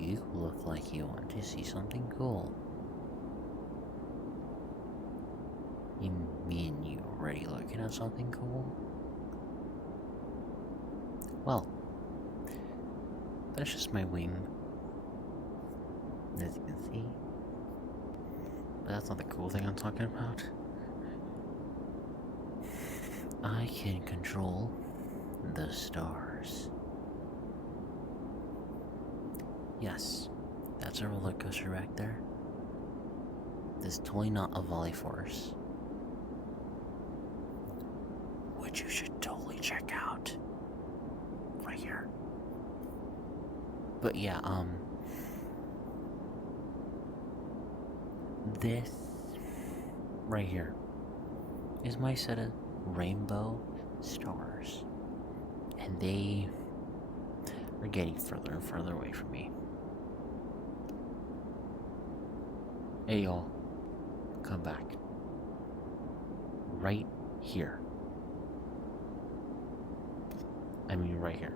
You look like you want to see something cool. You mean you already looking at something cool? Well, that's just my wing, as you can see. But that's not the cool thing I'm talking about. I can control the stars. Yes, that's a roller coaster back there. This is totally not a volley force, which you should totally check out right here. But yeah, this right here is my set of rainbow stars, and they are getting further and further away from me. Hey y'all, come back. Right here. I mean right here.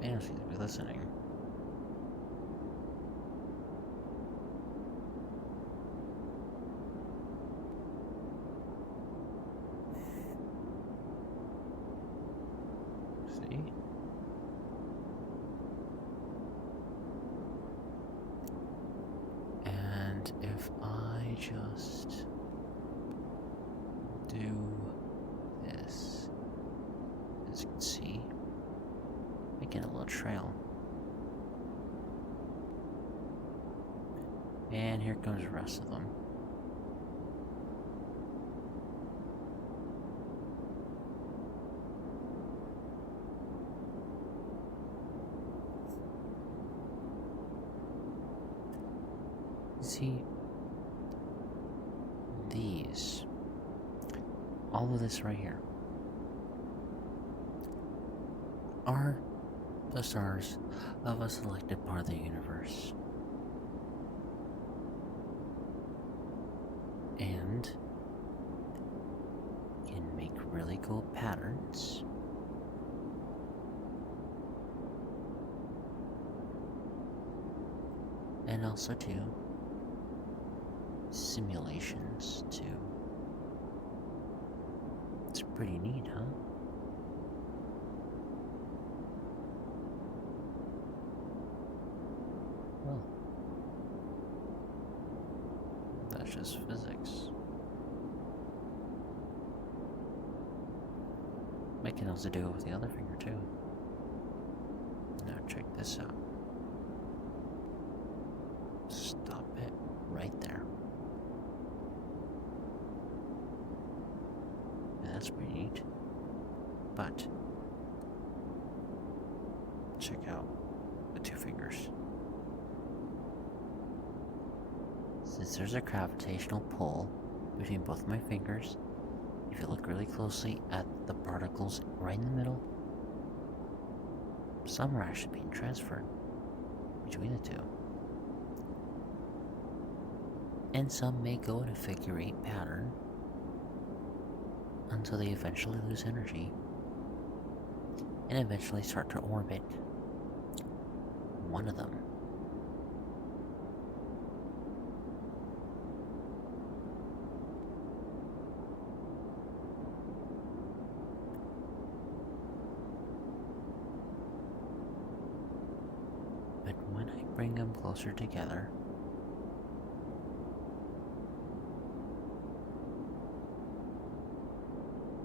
Man seems to be listening. See? And if I just do this, as you can see, I get a little trail. And here comes the rest of them. See, these, all of this right here, are the stars of a selected part of the universe. And can make really cool patterns. And also do simulations too. It's pretty neat, huh? Well, that's just physics. I can also do it with the other finger too. Now check this out. Stop it right there. And that's pretty neat. But check out the two fingers. Since there's a gravitational pull between both my fingers, if you look really closely at the particles right in the middle, some are actually being transferred between the two. And some may go in a figure 8 pattern until they eventually lose energy and eventually start to orbit one of them. But when I bring them closer together,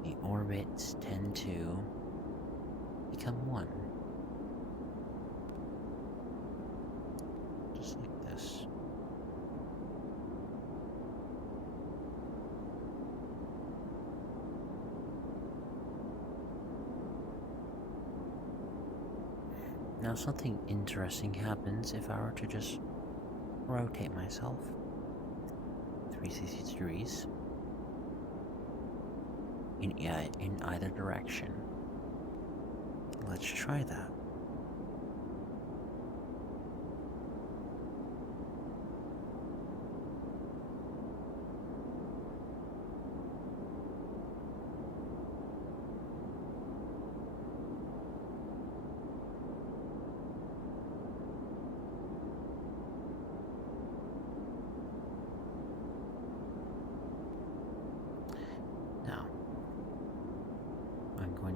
the orbits tend to become one. Just like this. Now something interesting happens if I were to just rotate myself 360 degrees in either direction. Let's try that.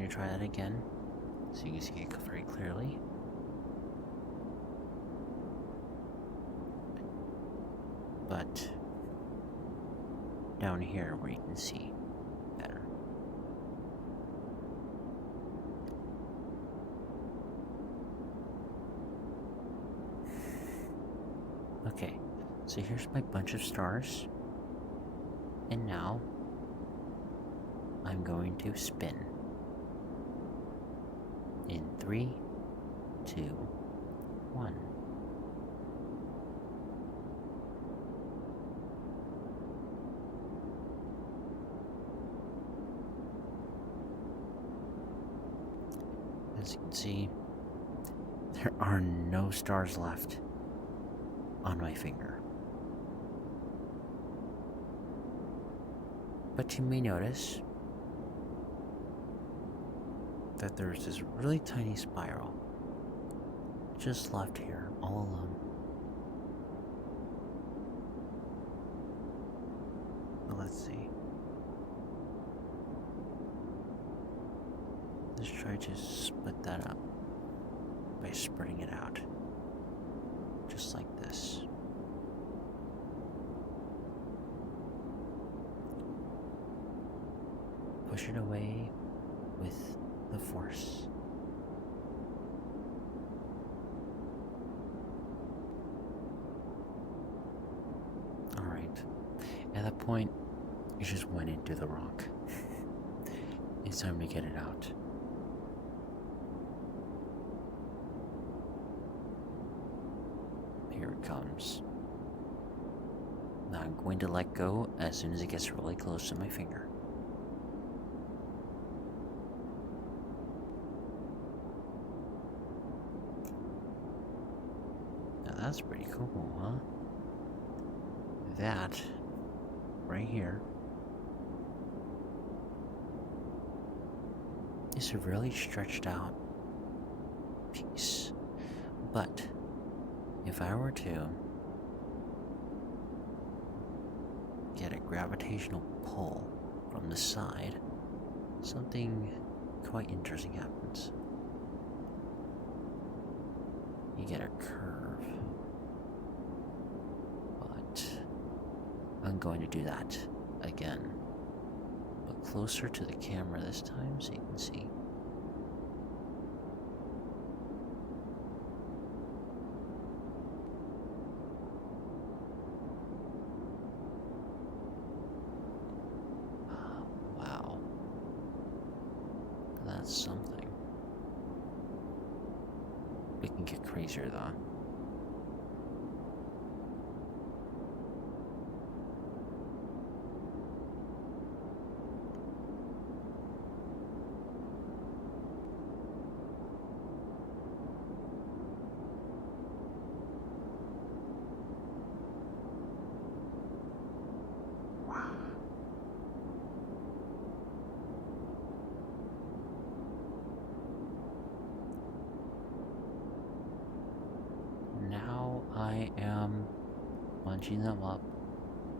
to try that again so you can see it very clearly. But down here where you can see better. Okay, so here's my bunch of stars. And now I'm going to spin. In 3, 2, 1. As you can see, there are no stars left on my finger. But you may notice that there's this really tiny spiral just left here all alone. But let's see. Let's try to split that up by spreading it out, just like this. Push it away with the force. Alright, at that point, you just went into the rock. It's time to get it out. Here it comes. Now I'm going to let go as soon as it gets really close to my finger. Now that's pretty cool, huh? That right here is a really stretched out piece. But if I were to get a gravitational pull from the side, something quite interesting happens. You get a curve. But I'm going to do that again, but closer to the camera this time so you can see. Wow, that's something. We can get crazier though. Now I am bunching them up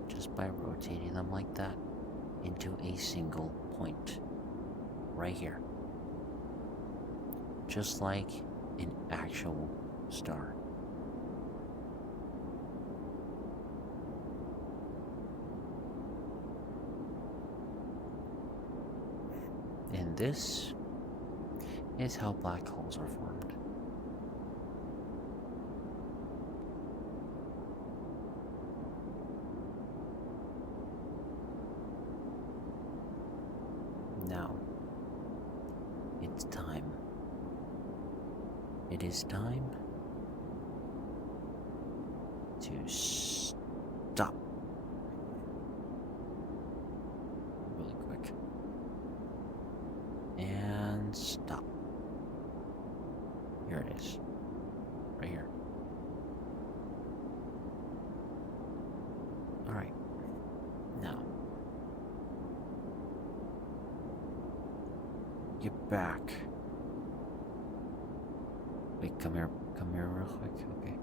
just by rotating them like that into a single point right here, just like an actual star. And this is how black holes are formed. Now, it's time. It is time to stop. Really quick. And stop. Here it is. Right here. Alright. Now, get back. Wait, come here real quick, okay.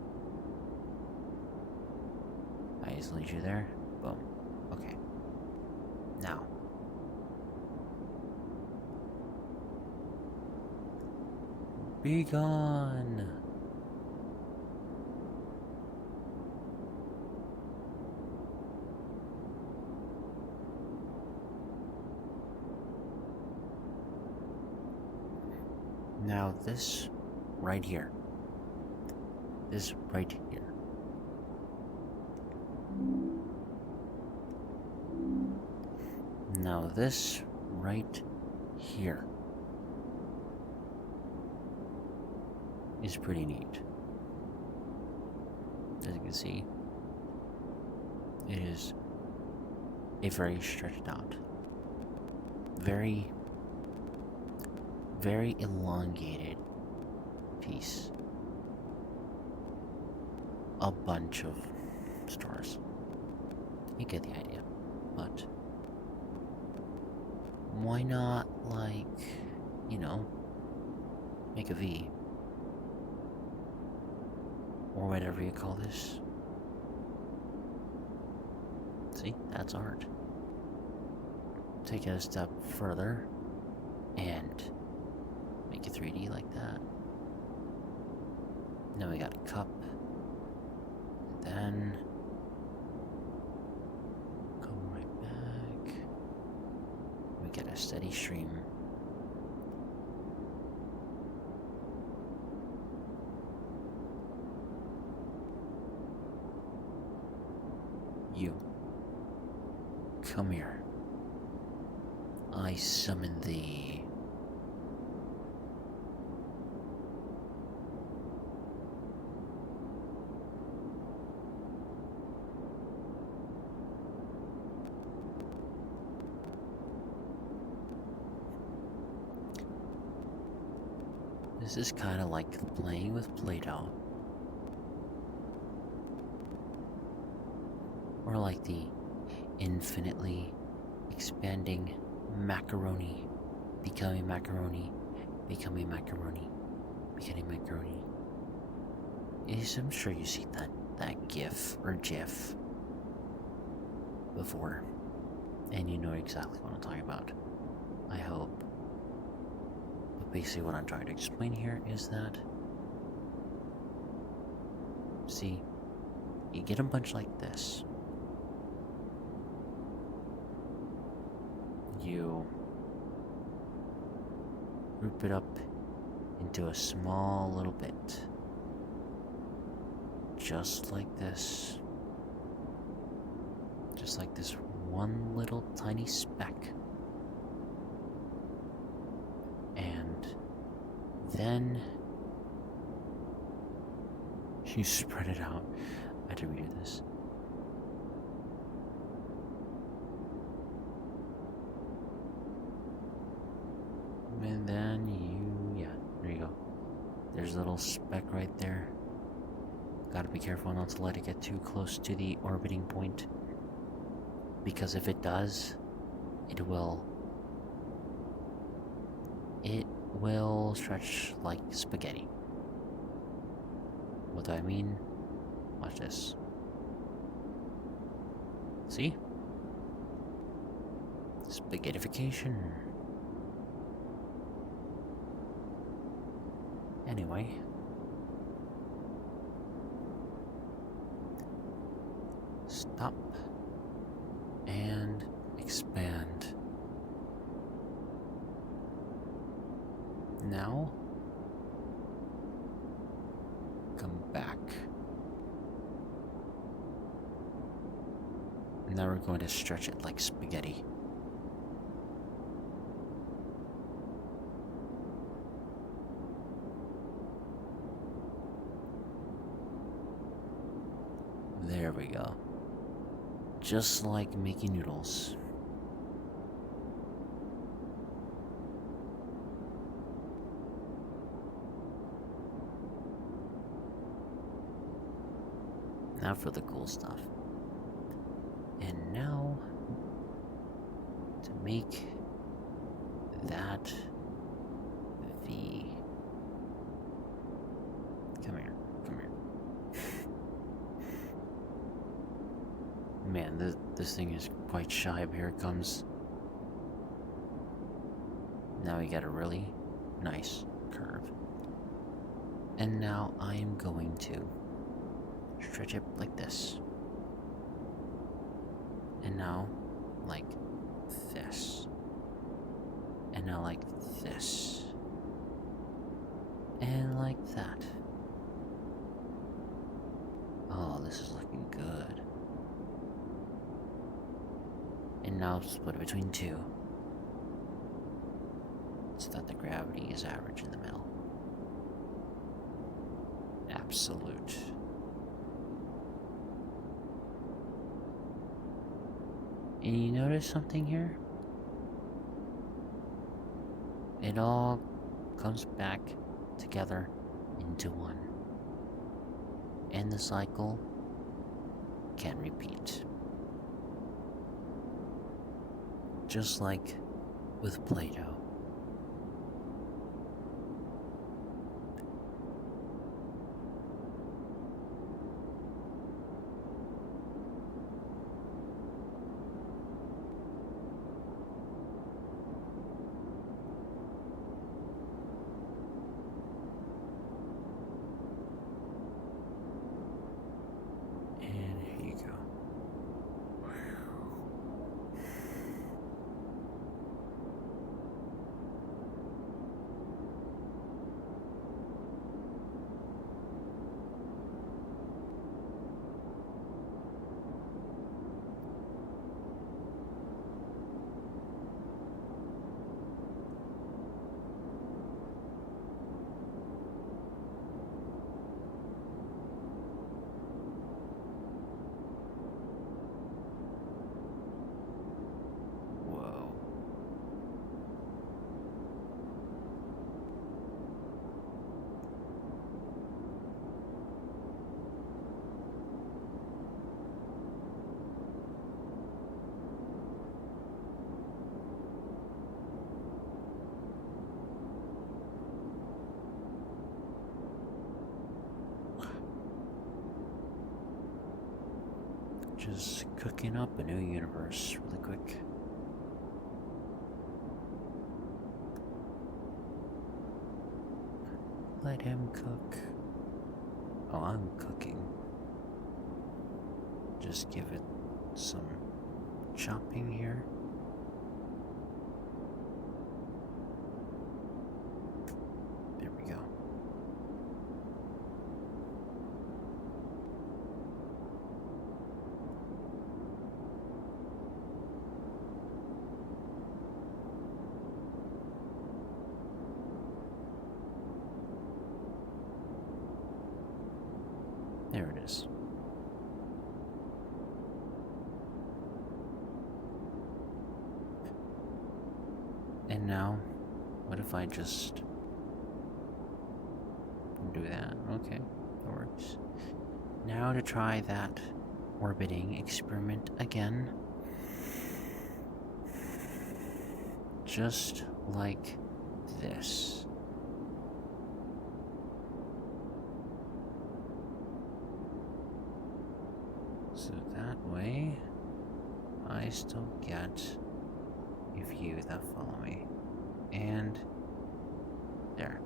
I just lead you there. Boom. Okay. Now, Be gone! Now this right here. This right here. Now this right here is pretty neat. As you can see, it is a very stretched out, very elongated piece. A bunch of stars. You get the idea. But why not, like, make a V? Or whatever you call this. See, that's art. Take it a step further and make it 3D like that. Now we got a cup. Then come right back. We get a steady stream. You. Come here. I summon thee. This is kind of like playing with Play-Doh. Or like the infinitely expanding macaroni, becoming macaroni, becoming macaroni, becoming macaroni. I'm sure you see that GIF or GIF before, and you know exactly what I'm talking about. I hope. But basically what I'm trying to explain here is that, see, you get a bunch like this. You group it up into a small little bit. Just like this. Just like this one little tiny speck. And then you spread it out. I had to redo this. And then there you go. There's a little speck right there. Gotta be careful not to let it get too close to the orbiting point. Because if it does, it will stretch like spaghetti. What do I mean? Watch this. See? Spaghettification. Anyway. Stop. And expand. Now, come back. Now we're going to stretch it like spaghetti. There we go. Just like making noodles. Now for the cool stuff. And now, to make that V. Come here. Man, this thing is quite shy, but here it comes. Now we got a really nice curve. And now I am going to stretch it like this. And now like this. And now like this. And like that. Oh, this is looking good. And now split it between two, so that the gravity is average in the middle. Absolute. And you notice something here? It all comes back together into one. And the cycle can repeat. Just like with Play-Doh. Just cooking up a new universe really quick. Let him cook. Oh, I'm cooking. Just give it some chopping here. There we go. There it is. And now, what if I just do that? Okay, that works. Now to try that orbiting experiment again. Just like this. So that way, I still get a view that follow me. And there.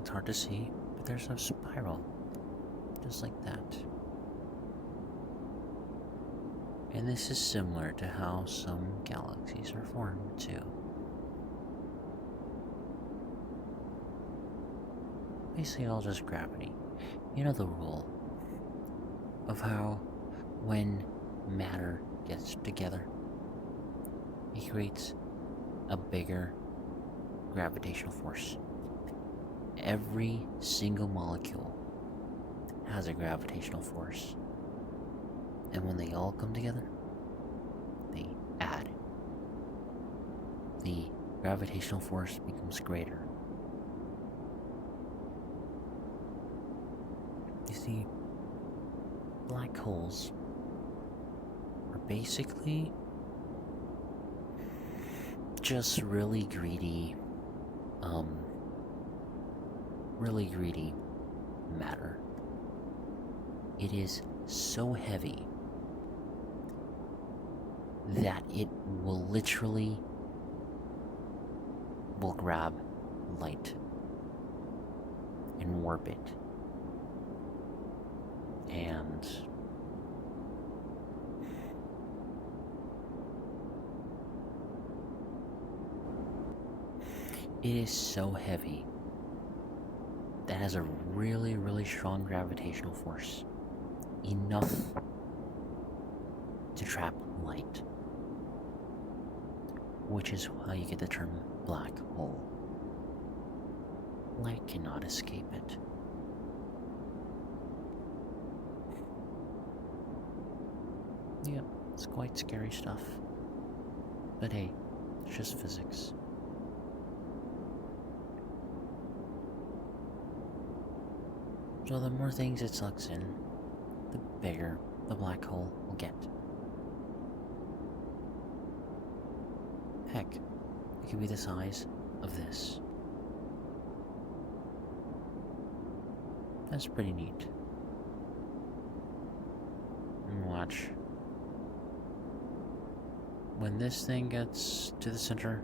It's hard to see, but there's a spiral. Just like that. And this is similar to how some galaxies are formed too. Basically all just gravity. You know the rule of how when matter gets together, it creates a bigger gravitational force. Every single molecule has a gravitational force. And when they all come together, they add. The gravitational force becomes greater. You see, black holes are basically just really greedy matter. It is so heavy that it will grab light and warp it. And it is so heavy that has a really, really strong gravitational force. Enough to trap light. Which is how you get the term black hole. Light cannot escape it. Yep, it's quite scary stuff. But hey, it's just physics. So the more things it sucks in, the bigger the black hole will get. Heck, it could be the size of this. That's pretty neat. And watch. When this thing gets to the center,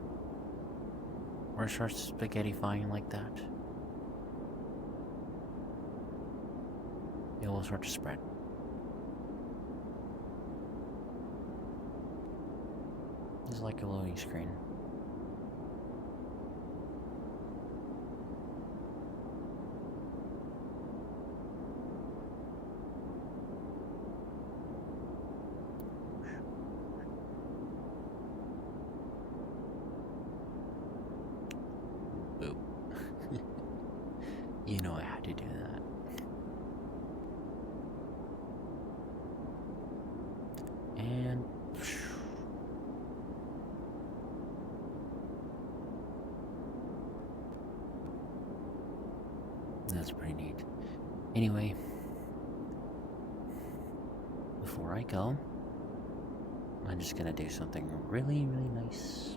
or it starts spaghettifying like that, it will start to spread. It's like a loading screen. Boop. You know I had to do that. And that's pretty neat. Anyway, before I go, I'm just gonna do something really, really nice.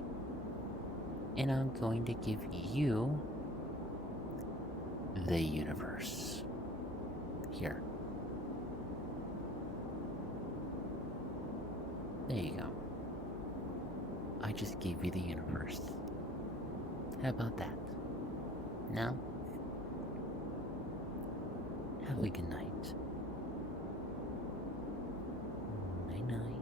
And I'm going to give you the universe. Here. There you go. I just gave you the universe. How about that? Now, have a good night. Night night.